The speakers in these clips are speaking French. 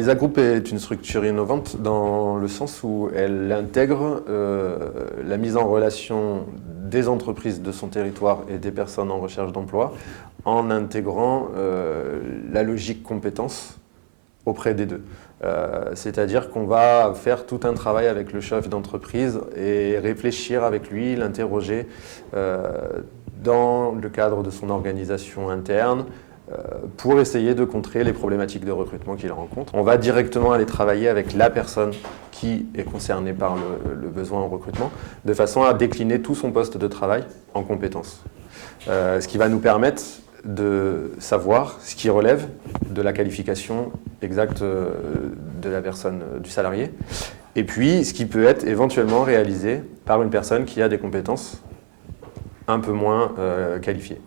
Isa Group est une structure innovante dans le sens où elle intègre la mise en relation des entreprises de son territoire et des personnes en recherche d'emploi en intégrant la logique compétence auprès des deux. C'est-à-dire qu'on va faire tout un travail avec le chef d'entreprise et réfléchir avec lui, l'interroger dans le cadre de son organisation interne pour essayer de contrer les problématiques de recrutement qu'il rencontre. On va directement aller travailler avec la personne qui est concernée par le besoin en recrutement de façon à décliner tout son poste de travail en compétences. Ce qui va nous permettre de savoir ce qui relève de la qualification exacte de la personne, du salarié, et puis ce qui peut être éventuellement réalisé par une personne qui a des compétences un peu moins qualifiées.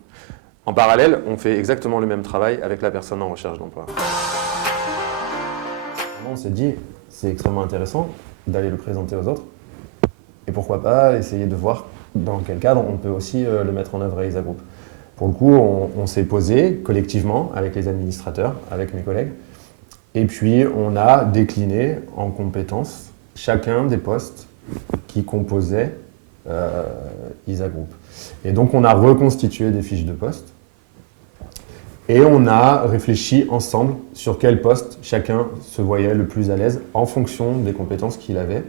En parallèle, on fait exactement le même travail avec la personne en recherche d'emploi. On s'est dit, c'est extrêmement intéressant d'aller le présenter aux autres, et pourquoi pas essayer de voir dans quel cadre on peut aussi le mettre en œuvre à Isa Group. Pour le coup, on s'est posé collectivement avec les administrateurs, avec mes collègues, et puis on a décliné en compétences chacun des postes qui composaient Isa Group. Et donc on a reconstitué des fiches de poste et on a réfléchi ensemble sur quel poste chacun se voyait le plus à l'aise en fonction des compétences qu'il avait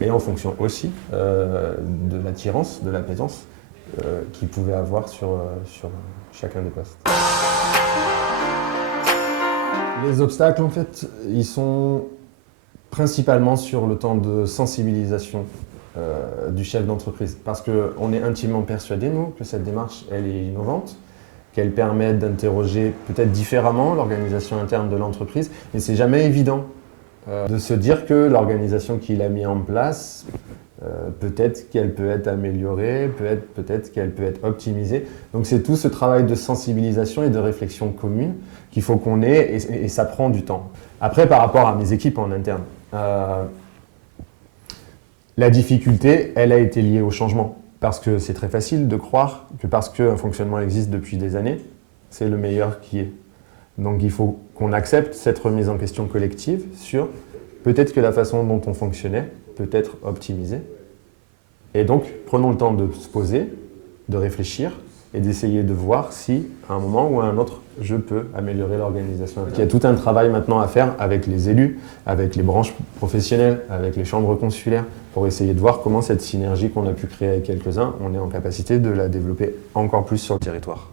et en fonction aussi de l'attirance, de l'appétence qu'il pouvait avoir sur chacun des postes. Les obstacles, en fait, ils sont principalement sur le temps de sensibilisation du chef d'entreprise. Parce qu'on est intimement persuadé, nous, que cette démarche, elle est innovante, qu'elle permet d'interroger peut-être différemment l'organisation interne de l'entreprise. Mais c'est jamais évident de se dire que l'organisation qu'il a mis en place, peut-être qu'elle peut être améliorée, peut-être qu'elle peut être optimisée. Donc c'est tout ce travail de sensibilisation et de réflexion commune qu'il faut qu'on ait, et ça prend du temps. Après, par rapport à mes équipes en interne, la difficulté, elle a été liée au changement. Parce que c'est très facile de croire que parce qu'un fonctionnement existe depuis des années, c'est le meilleur qui est. Donc il faut qu'on accepte cette remise en question collective sur peut-être que la façon dont on fonctionnait peut être optimisée. Et donc prenons le temps de se poser, de réfléchir et d'essayer de voir si, à un moment ou à un autre, je peux améliorer l'organisation. Il y a tout un travail maintenant à faire avec les élus, avec les branches professionnelles, avec les chambres consulaires, pour essayer de voir comment cette synergie qu'on a pu créer avec quelques-uns, on est en capacité de la développer encore plus sur le territoire.